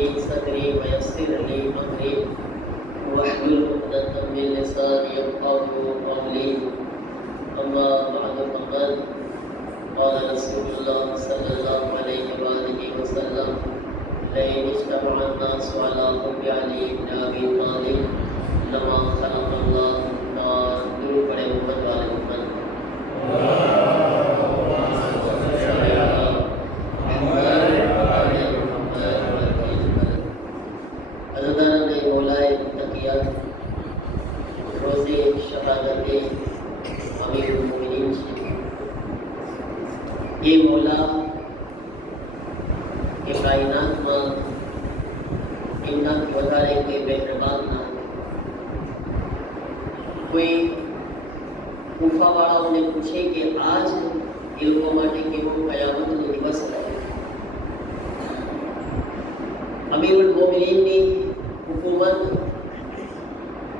لي صدري ويسر لي أمري واحلل عقدة من لساني يفقهوا قولي أما بعد فقد قال رسول الله صلى الله عليه وآله وسلم لئن اجتمع الناس على حب علي بن أبي طالب لما خلق الله نور بڑے محمد والے محمد ये मौला के कायनात में इनका વધારે કોઈ મહેરબાન ના કોઈ ગુફાવાળાઓને પૂછે કે આજ એ લોકો માટે કેવો કયામતનો દિવસ રહે અમીરુલ મોમિનીનની હુકુમત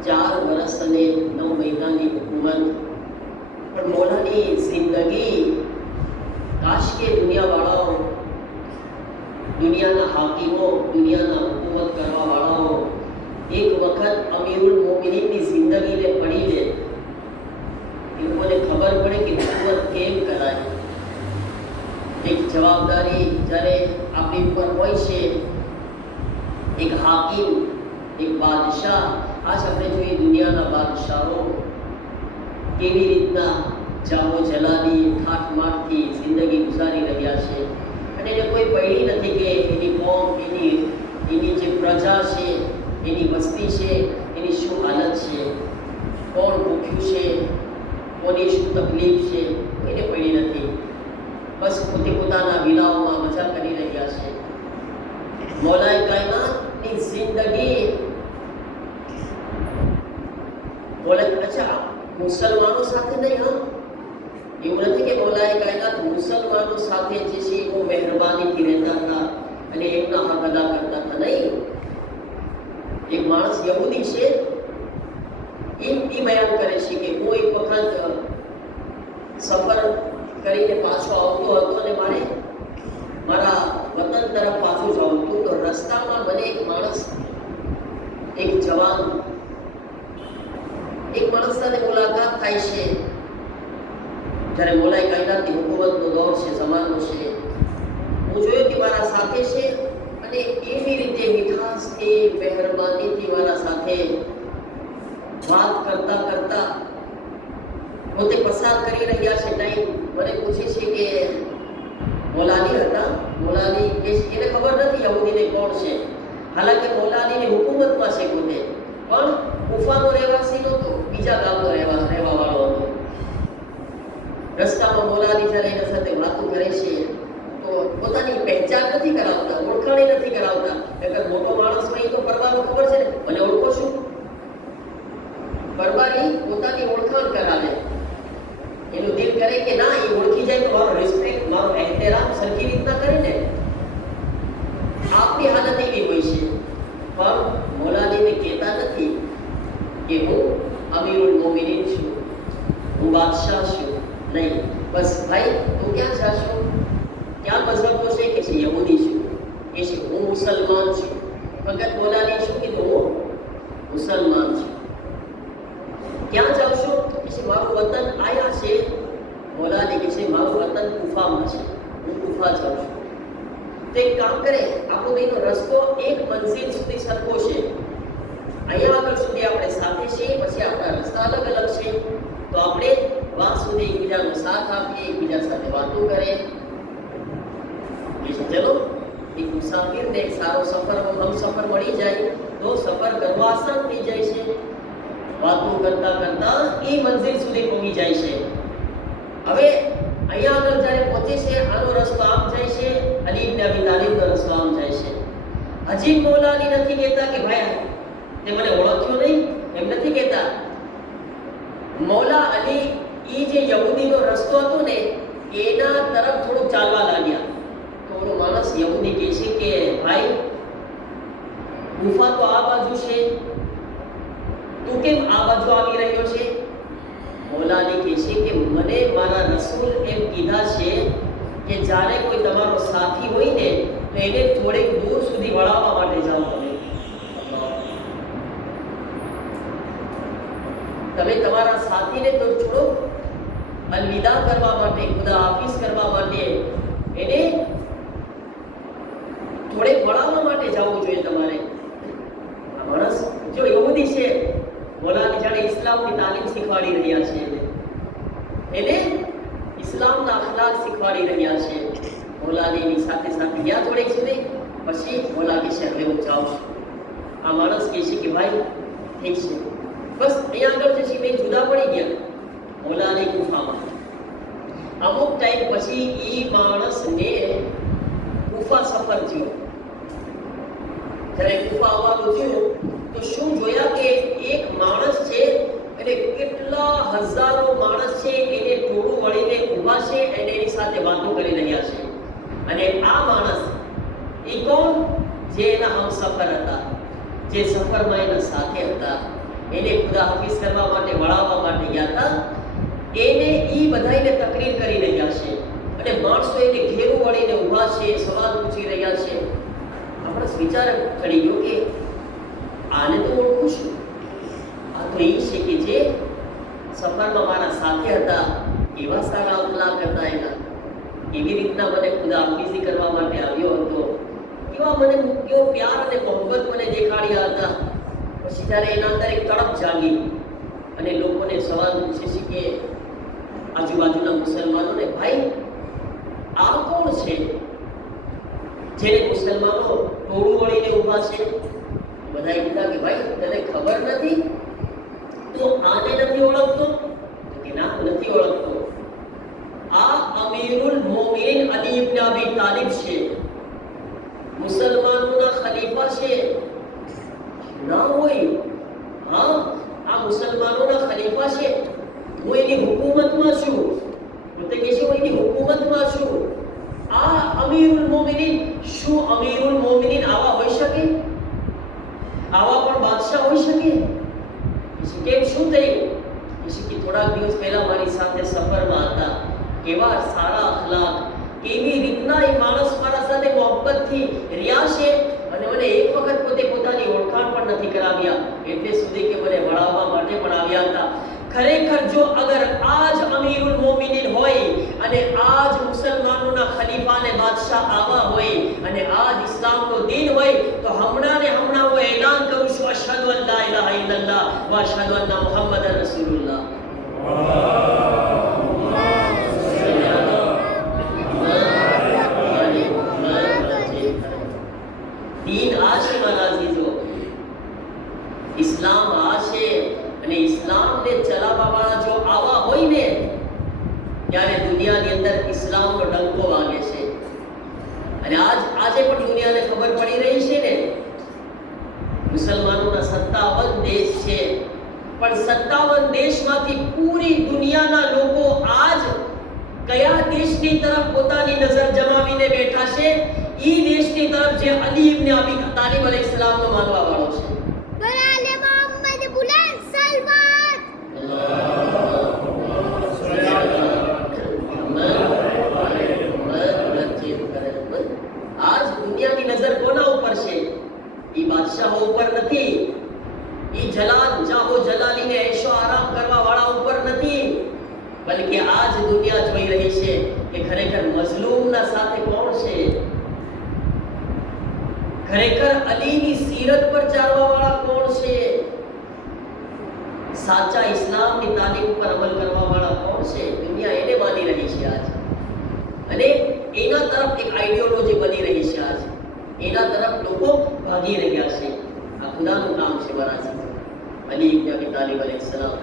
4 વર્ષ અને 9 મહિનાની હુકુમત પણ મૌલાની જિંદગી काश के दुनिया वालाओ दुनिया ना हाकिमों दुनिया ना हुकूमत करवा वालाओ एक वक्त अमीरुल मोमिनीन की जिंदगी ने पड़ी ले इनको ने खबर पड़े कि हुकूमत केम कराए एक जवाबदारी जरे अपनी ऊपर होय छे एक हाकिम एक बादशाह आज अपने जो ये दुनिया ना बादशाहों केवी रीतना जामो जलानी ठाठ माठથી જિંદગી ગુજારી રહ્યા છે અને એને કોઈ પડી નથી કે એની કોમ એની જે પ્રજા છે એની વસ્તી છે એની શું હાલત છે કોણ ભૂખ્યું છે કોની શું તકલીફ છે એને પડી નથી બસ પોતે પોતાના વિલાઓમાં મજા કરી રહ્યા છે મૌલાએ કાયનાતની જિંદગી બોલે અચ્છા મુસલમાનો સાથે નહીં હા એવું નથી કે મૌલાએ કાયનાત મુસલમાનો સાથે જે છે એવો મહેરબાનીથી રહેતા હતા અને એમના હક અદા કરતા હતા નહીં એક માણસ યહૂદી છે એ બયાન કરે છે કે હું એક વખત સફર કરીને પાછો આવતો હતો અને મારે મારા વતન તરફ પાછું જવું હતું તો રસ્તામાં મને એક માણસ એક જવાન એક માણસ સાથે મુલાકાત થાય છે જ્યારે મૌલાએ કાયનાતની હુકુમતનો દોર છે જમાનો છે હું જોયું કે મારા સાથે છે અને એવી રીતે મીઠાશથી મહેરબાનીથી મારા સાથે વાત કરતા કરતા પોતે પસાર કરી રહ્યા છે ટાઈમ મને પૂછે છે કે મૌલાની હતા મૌલાની એને ખબર નથી યહૂદીને કોણ છે હાલાકે મૌલાનીની હુકુમતમાં છે પોતે પણ કુફાનો રહેવાસી નહોતો બીજા ગામનો રહેવાવાળો હતો રસ્તામાં મૌલાની જ્યારે એના સાથે વાતો કરે છે તો પોતાની પહેચાન નથી કરાવતા ઓળખાણી નથી કરાવતા અગર મોટો માણસ હોય તો પરવાનો ખબર છે ને મને ઓળખો છું પરવાની પોતાની ઓળખાણ કરાવે એનું દિલ કરે કે ના એ ઓળખી જાય તો મારો રિસ્પેક્ટ મારો એહતરામ સરખી રીતના કરે ને આપની હાલત એવી હોય છે પણ મૌલાનીને કહેતા નથી કે હું અમીરુલ મોમિનીન છું હું બાદશાહ છું नहीं बस भाई तुम क्या चाहते हो क्या मजहब को से कैसे यहूदी छो कैसे वो मुसलमान छो फकत बोला नहीं छो कि तो मुसलमान छो क्या चाहो छो कैसे मारो वतन आया छे बोला नहीं कैसे मारो वतन कुफा में छे હું કુફા જાઉં છું તો એક કામ કરે આપણો બેનો રસ્તો એક મંઝિલ સુધી સરખો છે અહીંયા આગળ સુધી આપણે સાથે છીએ પછી આપણા રસ્તા અલગ અલગ છે તો આપણે વાત સુધી એકબીજાનો સાથ આપીએ એકબીજા સાથે વાતો કરે ચલો એક મુસાફિરને એક સારો સફર હમ સફર મળી જાય તો સફર કરવો આસાન થઈ જાય છે વાતો કરતા કરતા એ મંઝિલ સુધી પહોંચી જાય છે હવે અહીંયા આગળ જ્યારે પહોંચે છે આનો રસ્તો આમ જાય છે અલી ઇબ્ન અબી તાલિબનો રસ્તો આમ જાય છે હજી મૌલાની નથી કહેતા કે ભાઈ તે મને ઓળખ્યો નહીં એમ નથી કહેતા મૌલા અલી એ જે યહૂદીનો રસ્તો હતો ને એના તરફ થોડું ચાલવા લાગ્યા તો ઓલો માણસ યહૂદી કહે છે કે ભાઈ ગુફા તો આ બાજુ છે તું કેમ આ બાજુ આવી રહ્યો છે મૌલાની કહે છે કે મને મારા રસૂલ એમ કીધા છે કે જ્યારે કોઈ તમારો સાથી હોય ને તો એને થોડેક દૂર સુધી વળાવવા માટે જાઓ તમે તમારા સાથીને તો છોડો, અલવિદા કરવા માટે, ખુદા હાફિઝ કરવા માટે એને થોડેક વળાવવા માટે જવું જોઈએ તમારે. આ માણસ જો યહૂદી છે, મોલાની જાણે ઇસ્લામની તાલીમ શીખવાડી રહ્યા છે, એને ઇસ્લામના અખલાક શીખવાડી રહ્યા છે. મોલાની સાથે સાથે ગયા થોડેક સુધી, પછી મોલા કે છે હવે હું જાઉં છું. આ માણસ કહે છે કે ભાઈ ઠીક છે, બસ અહીંયા આગળ જે છે બે જુદા પડી ગયા મોલાની ગુફામાં. અમુક ટાઈમ પછી એ માણસને ગુફા સફર થયો. જ્યારે ગુફા આવવાનું થયું તો શું જોયા કે એક માણસ છે, એટલે કેટલા હજારો માણસ છે એને ટોળું વળીને ઊભા છે અને એની સાથે વાતો કરી રહ્યા છે. અને આ માણસ એ કોણ? જે એના હમસફર હતા, જે સફરમાં એના સાથે હતા, એને ખુદા હાફિઝ કરવા માટે વળાવવા માટે ગયા હતા. એને ઈ બધાઈને તકરીર કરી રહ્યા છે અને માણસો એને ઘેરું વળીને ઊભા છે, સવાલ પૂછી રહ્યા છે. આપણો વિચાર ચડી ગયો કે આને તો ઓળખું છું, આ તો એ છે કે જે સફરમાં મારા સાથે હતા, એવા સારા અખલાક હતા એના, એવી રીતના મને ખુદા હાફિઝી કરવા માટે આવ્યો હતો, કેવા મને કેવો પ્યાર અને મોહબ્બત મને દેખાડ્યા હતા. પછી જ્યારે એના અંદર એક તડપ જાગી અને લોકોને સવાલ પૂછે છે કે આજુબાજુના મુસલમાનોને, ભાઈ આ કોણ છે જેને મુસલમાનો ટોળું વળીને ઊભા છે? બધાએ કીધા કે ભાઈ તને ખબર નથી, તો આને નથી ઓળખતો? કે ના નથી ઓળખતો, આ અમીરુલ મોમિનીન અલી ઇબ્ન અબી તાલિબ છે, મુસલમાનોના ખલીફા છે. ના હોય, હા આ મુસલમાનોના ખલીફા છે, હું એની હુકુમતમાં છું. પોતે કહે છે હું એની હુકુમતમાં છું. આ અમીરુલ મોમિનીન, શું અમીરુલ મોમિનીન આવા હોઈ શકે? આવા પણ બાદશાહ હોઈ શકે? કેમ શું થયું? કે થોડાક દિવસ પહેલા મારી સાથે સફરમાં હતા, કેવા સારા અખલાક, કેવી રીતના એ માણસ મારા સાથે મોહબ્બતથી રહ્યા છે અને મને એક વખત પોતે પોતાની ઓળખાણ પણ નથી કરાવ્યા, એટલે સુધી કે મને વળાવવા માટે પણ આવ્યા હતા. ખરેખર જો અગર આજ અમીરુલ મોમિનીન હોય અને આજ મુસલમાનોના ખલીફા અને બાદશાહ આવા હોય અને આજ ઇસ્લામનો દીન હોય, તો હમણાં ને હમણાં હું એલાન કરું છું, અશહદુ અન લા ઇલાહા ઇલ્લલ્લાહ વ અશહદુ અન્ના મુહમ્મદન રસૂલુલ્લાહ. દીન આ છે મારા અઝીઝો, ઇસ્લામ આ છે. અને ઇસ્લામને ચલાવવાવાળા જો આવા હોય ને, ત્યારે દુનિયાની અંદર ઇસ્લામનો ડંકો વાગે છે. અને આજે પણ દુનિયાને ખબર પડી રહી છે ને, મુસલમાનોના 57 દેશ છે, પણ 57 દેશમાંથી પૂરી દુનિયાના લોકો આજ કયા દેશની તરફ પોતાની નજર જમાવીને બેઠા છે? ઈ દેશની તરફ જે અલી ઇબ્ન અબી તાલિબ અલૈહિસ્સલામનો માનવા વાળો છે. આજ દુનિયાની નજર કોના ઉપર છે? ઈ બાદશાહો ઉપર નથી, ઈ જલાલ જાહો જલાલીને ऐशो આરામ કરવા વાળા ઉપર નથી, બલકે આજ દુનિયા જોઈ રહી છે કે ખરેખર મઝલૂમના સાથે કોણ છે, ખરેખર અલીની સીરત પર ચાલવા વાળા કોણ છે, સાચા ઇસ્લામની તાલીમ ઉપર અમલ કરવા વાળા કોણ છે. દુનિયા એને માની રહી છે આજ, અને એના તરફ એક આઈડિયોલોજી બની રહી છે આજ, એના તરફ લોકો ભાગી રહ્યા છે. આ ખુદાનું નામ છે મારા અલી ઇબ્ન અબી તાલિબ અલૈહિસ્સલામ,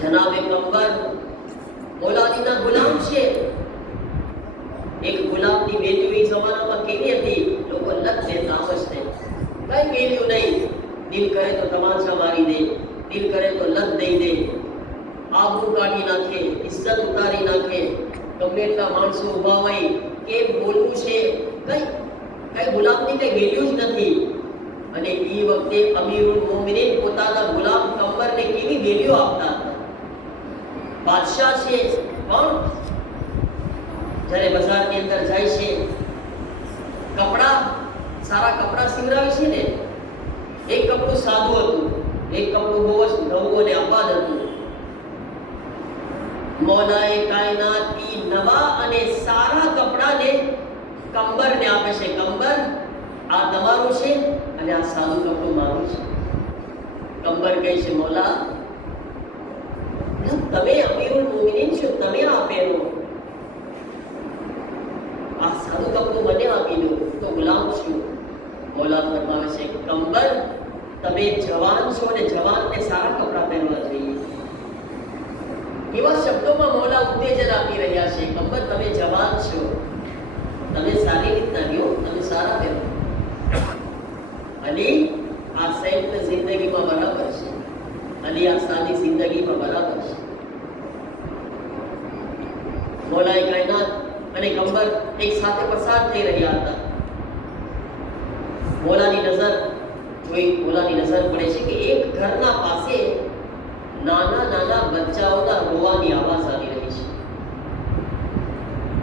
જનાબે કમબર મૌલાદીના ગુલામ છે. એક ગુલામની વેલ્યુ એ જમાનામાં કેવી હતી? લોકો લત દેતા આવશે, કઈ વેલ્યુ નહીં. દિલ કરે તો તમાચા મારી દે, દિલ કરે તો લત દઈ દે, આબરૂ કાઢી નાખે, ઇજ્જત ઉતારી નાખે. ગમે એટલા માણસો ઊભા હોય, કેમ બોલવું છે, કઈ ગુલામની કઈ વેલ્યુ જ નથી. અને એ વખતે અમીરુલ મોમિનીન પોતાના ગુલામ કમરને કેવી વેલ્યુ આપતા હતા. બાદશાહ છે પણ જ્યારે બજારની અંદર જાય છે કપડા સારા કપડા સીવડાવે છે ને, એક કપડું સાદું હતું, એક કપડું બહુ જ નવું અને આબાદ હતું. મૌલાએ કાયનાતની નવા અને સારા કપડાને કંબરને આપે છે. કંબર આ તમારું છે અને આ સાદું કપડું મારું છે. કંબર કહે છે મૌલા તમે અમીરુલ મોમિનીન છો, તમે આ પહેરો, આ સાદું કપડું મને આપી દો, તો ગુલામ છું. મૌલા ફરમાવે છે કંબર તમે જવાન છો અને જવાનને સારા કપડા પહેરવા જોઈએ. એવા શબ્દોમાં મૌલા ઉત્તેજન આપી રહ્યા છે. કંબર તમે જવાન છો, તમે સારી રીતના રહ્યો, તમે સારા પહેરો. અલી આ સંયુક્ત જિંદગીમાં બરાબર છે, અલી આ સાદી જિંદગીમાં બરાબર છે. મૌલાએ કાયનાત અને કંબર એક સાથે પસાર થઈ રહ્યા હતા. મૌલાની નજર પડે છે કે એક ઘરના પાસે નાના નાના બચ્ચાઓના રોવાની આવાજ આવી રહી છે.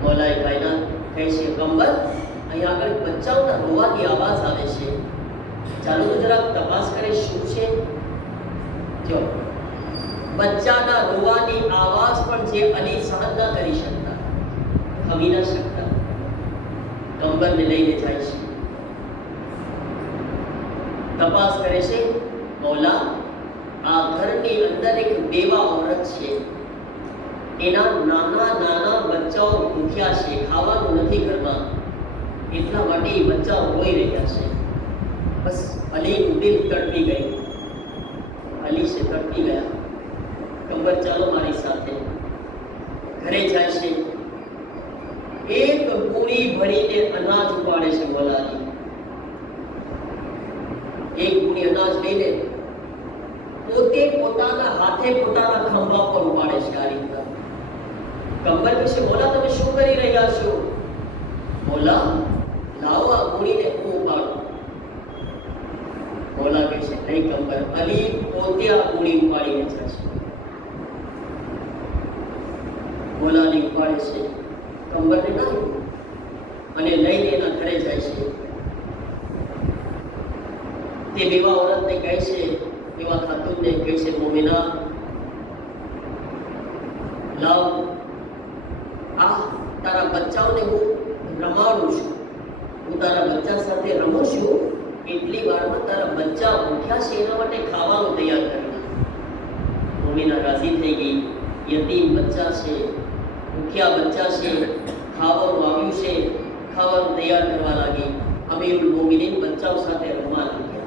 મૌલાએ કાયનાત કહે છે કંબર અહીં આગળ બચ્ચાઓના રોવાની આવાજ આવે છે, ચાલો તો જરાક તપાસ કરે શું છે. જો બચ્ચાના રોવાની આવાજ પણ જે અલી સહન ન કરી શકતા, ખમી ન શકતા, કંબરને લઈને જાય છે, તપાસ કરે છે. મૌલા આ ઘરની અંદર એક બેવા औरत છે, એના નાના નાના બચ્ચાઓ ભૂખ્યા છે, ખાવાનું નથી ઘરમાં, એટલા માટે એ બચ્ચાઓ રોઈ રહ્યા છે. બસ અલીનું દિલ તડપી ગયું, અલી છે તડપી ગયા. કંબર ચાલો મારી સાથે. ઘરે જાય છે, એક પૂરી ભરીને અનાજ ઉપાડે છે મૌલાની. એક પૂરી અનાજ લઈને પોતે પોતાના હાથે પોતાના ખંભા પર ઉપાડે છે. આ રીતના કંબર કહે છે મૌલા તમે શું કરી રહ્યા છો? મૌલા લાવો આ પૂરીને હું ઉપાડું. મૌલા કહે છે નહીં કંબર, અલી પોતે આ પૂરી ઉપાડીને જશે. મૌલાની ઉપાડે છે, કંબરને ના અને લઈને એના ઘરે જાય છે. તે બેવા औरतને કહે છે, બેવા ખાતુનને કહે છે મોમિના લાવ આ તારા બચ્ચાઓને હું રમાડું છું, હું તારા બચ્ચા સાથે રમું છું, એટલી વારમાં તારા બચ્ચા ભૂખ્યા છે એના માટે ખાવાનું તૈયાર કરી. મોમિના રાજી થઈ ગઈ. યતીમ બચ્ચા છે, ભૂખ્યા બચ્ચા છે, ખાવાનું આવ્યું છે, ખાવાનું તૈયાર કરવા લાગી. અમીરુલ મોમિનીન બચ્ચાઓ સાથે રમવા લાગ્યા.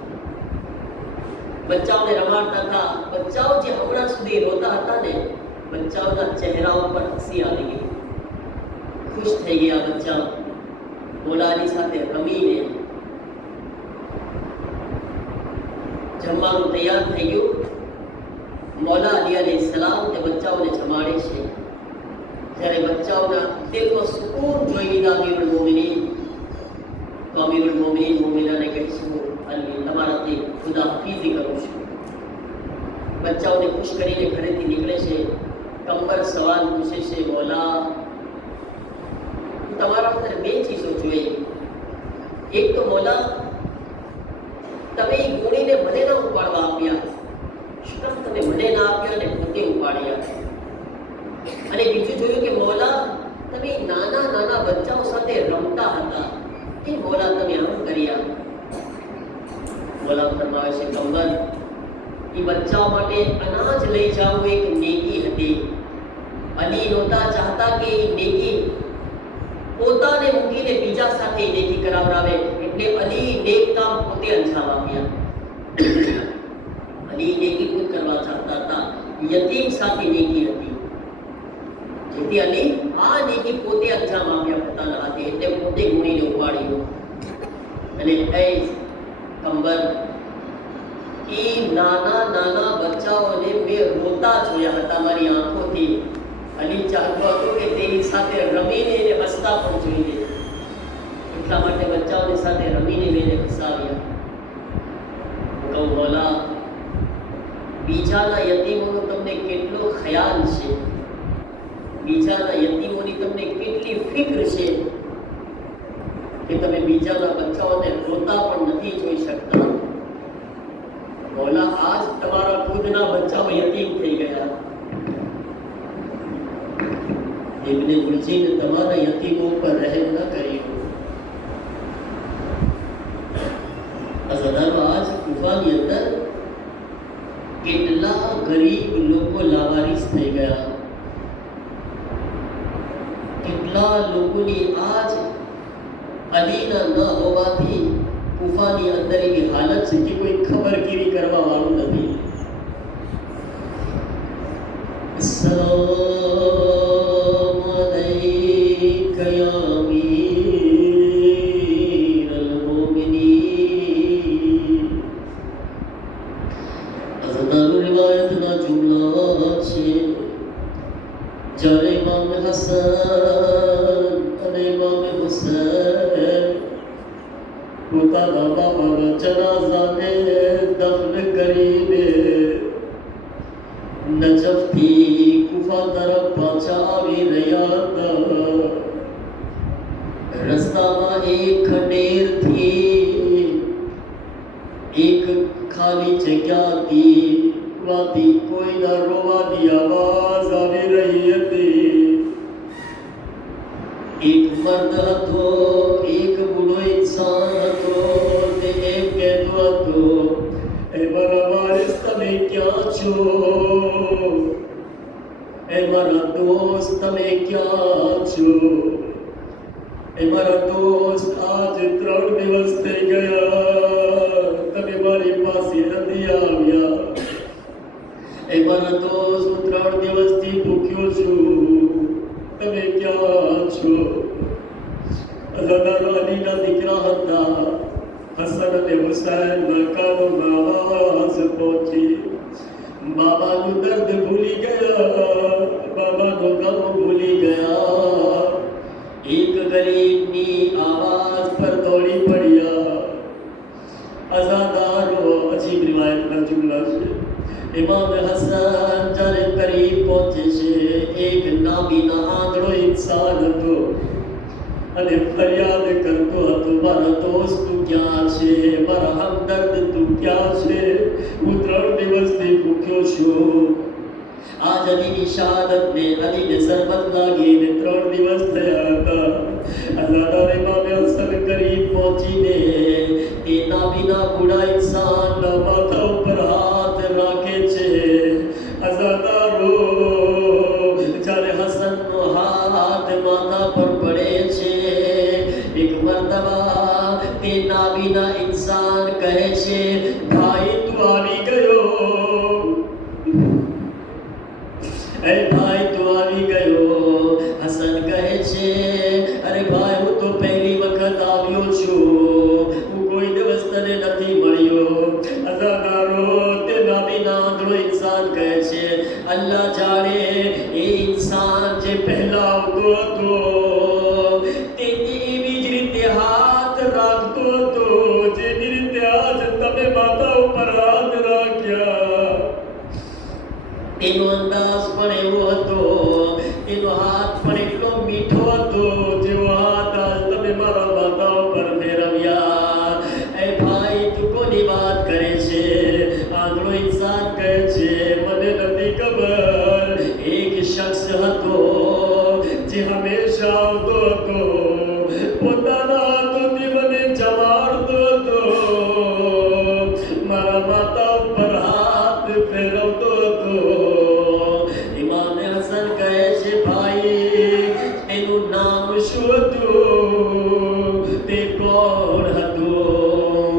બચ્ચાઓને રમાડતા હતા. બચ્ચાઓ જે હમણાં સુધી રોતા હતા ને, બચ્ચાઓના ચહેરા ઉપર હસી આવી ગઈ, ખુશ થઈ ગયા બચ્ચાઓ. મૌલાની સાથે રમીને જમવાનું તૈયાર થઈ ગયું. મૌલા અલી અલૈહિસ્સલામ તે બચ્ચાઓને જમાડે છે. જ્યારે બચ્ચાઓના દિલનો સુકૂન જોઈ લીધા અમીરુલ મોમિનીન, તો અમીરુલ મોમિનીન મોમિનાને કહે છે અલી તમારાથી ખુદા હાફિઝી કરું છું. બચ્ચાઓને ખુશ કરીને ઘરેથી નીકળે છે. કંબર સવાલ પૂછે છે મૌલા તમારા અંદર બે ચીજો જોઈએ. એક તો મૌલા તમે એ ગુણીને મને ના ઉપાડવા આપ્યા, શું કામ તમે મને ના આપ્યા અને પોતે ઉપાડ્યા? અને બીજું જોયું કે મૌલા તમે નાના નાના બચ્ચાઓ સાથે રમતા હતા, એ મૌલા તમે આમ કર્યા. મૌલા ફરમાવે છે કંબર એ બચ્ચાઓ માટે અનાજ લઈ જવું એક નેકી હતી. અલી નહોતા ચાહતા કે એ નેકી પોતાને મૂકીને બીજા સાથે નેકી કરાવડાવે, એટલે અલી નેક કામ પોતે અંજામ આપ્યા. અલી નેકી ખુદ કરવા ચાહતા હતા, યતીમ સાથે નેકી હતી, જેથી અલી આ નેકી પોતે અંજામ આપ્યા પોતાના હાથે, એટલે પોતે ગુણીને ઉપાડ્યો. અને એ કંબર એ નાના નાના બચ્ચાઓને મેં રોતા જોયા હતા મારી આંખોથી. અલી ચાહતો હતો કે તેની સાથે રમીને એને હસતા પણ જોઈએ, એટલા માટે બચ્ચાઓની સાથે રમીને મેં એને હસાવ્યા. કહું મૌલા બીજાના યતીમોનો તમને કેટલો ખ્યાલ છે, બીજાના યતીમોની તમને કેટલી ફિક્ર છે કે તમે બીજાના અઝાદારો આજ કુફાની અંદર કેટલા ગરીબ લોકો લાવારીસ થઈ ગયા, કેટલા લોકોની આજ અલીના ન હોવાથી કુફાની અંદર એવી હાલત છે કે કોઈ ખબરગીરી કરવા વાળું નથી. સલામ અલૈકા યા અમીરલ મોમિનીન. અઝાદારો રિવાયતના જુમલા છે, જ્યારે ઇમામ હસન અને ઇમામ હુસૈન પોતાના બાબાના જનાઝાને દફન કરીને નજફથી કુફા તરફ પાછા આવી રહ્યા હતા, રસ્તામાં એક ખંડેરથી એક ખાલી જગ્યાથી માંથી કોઈના રોવાની આવાજ આવી રહી હતી. એક મર્દ હતો, એક બુઢો ઇન્સાન હતો. તે એમ કહેતો હતો, એ મારા વારિસ તમે ક્યાં છો? એ મારા દોસ્ત તમે ક્યાં છો? એ મારા દોસ્ત આજ 3 દિવસ થઈ ગયા તમે મારી પાસે નથી આવ્યા. એ મારા દોસ્ત હું 3 દિવસથી ભૂખ્યો છું, તમે ક્યાં છો? અઝાદારો અલીના દીકરા હતા. હસન અને હુસૈનના કાનોમાં આવાજ પહોંચી. બાબાનું દર્દ ભૂલી ગયા, બાબાનો ગમ ભૂલી ગયા. એક ગરીબની આવાજ પર દોડી પડ્યા. અઝાદારો અજીબ રિવાયતના જુમલા છે. ઇમામ હસન જ્યારે કરીબ પહોંચે છે, એક નાબીના આંધળો ઇન્સાન હતો અને ફરિયાદ કરતો હતો, મારા દોસ્ત તું ક્યાં છે? મારા હમદર્દ તું ક્યાં છે? હું 3 દિવસથી ભૂખ્યો છું. આજ અલીની શહાદતને અલીને શરબત લાગીને 3 દિવસ થયા હતા. અઝાદાર ઇમામ હસન કરીબ પહોંચીને તે નાબીના બુઢા ઇન્સાનના માથા ઉપર હાથ રાખે છે. અઝાદારો જ્યારે હસનનો હાથ માથા પર પડે છે, એક મર્તબા તે નાબીના ઇન્સાન કહે છે, ભાઈ તું આવી ગયો. એ ભાઈ તું આવી ગયો. હસન કહે છે, અરે ભાઈ હું તો પહેલી વખત આવ્યો છું, હું કોઈ દિવસ તને નથી મળ્યો. અઝાદારો તે નાબીના આંધળો ઇન્સાન કહે છે, અલ્લાહ જાણે એ ઇન્સાન જે પહેલા આવતો હતો તે એવી જ રીતે હાથ રાખતો હતો જેવી રીતે આજ તમે માથા ઉપર હાથ રાખ્યા. તેનો અંદાજ પણ એવો હતો, તેનો હાથ પણ એટલો મીઠો હતો જેવો હાથ આજ તમે મારા માથા ઉપર ફેરવ્યા. એ ભાઈ તું કોની વાત કરે છે? આંધળો ઇન્સાન કહે છે, મને નથી ખબર. એક શખ્સ હતો જે હંમેશા આવતો હતો, પોતાના હાથોથી મને જમાડતો હતો, મારા માથા ઉપર હાથ ફેરવતો હતો. ઇમામ હસન કહે છે, ભાઈ તેનું નામ શું હતું? તે કોણ હતું?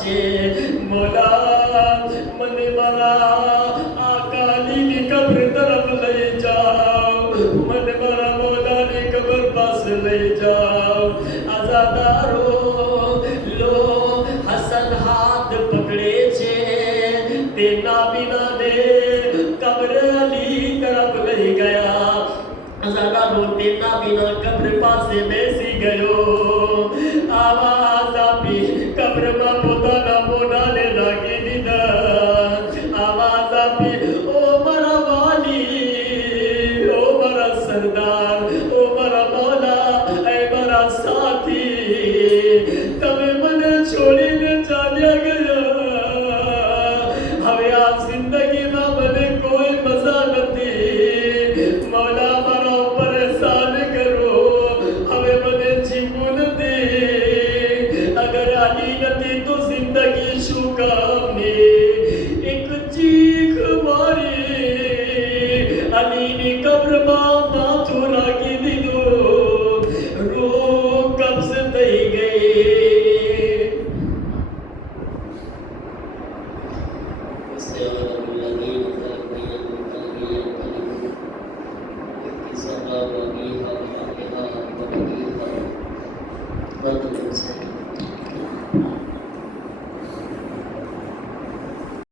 છે. મોલા મને મારા આકાની કબ્ર તરફ લઈ જાઓ, મને મારા મોલાની કબ્ર પાસે લઈ જાઓ. આઝાદારો લો હસન હાથ પકડે છે, તેના બિનાને કબ્ર અલી તરફ લઈ ગયા. આઝાદારો તેના બિના કબ્ર પાસે બેસી ગયો. આવાજ આપી કબ્રમાં પોતાના મોઢાને લાગી દીધા. આવાજ આપી, ઓ મારા વાલી, ઓ મારા સરદાર, ઓ મારા મૌલા, એ મારા સાથી, તમે મને છોડીને ચાલ્યા ગયા. હવે આ જિંદગીમાં મને કોઈ મજા નથી. મૌલા મારા ઉપર એહસાન કરો, હવે મને જીવવું નથી. અગર આલી નથી તો જિંદગી શું કામની. એક ચીખ મારી અલીની કબ્રમાં માથું રાખી દીધું. રૂહ કબ્ઝ થઈ ગઈ. उससे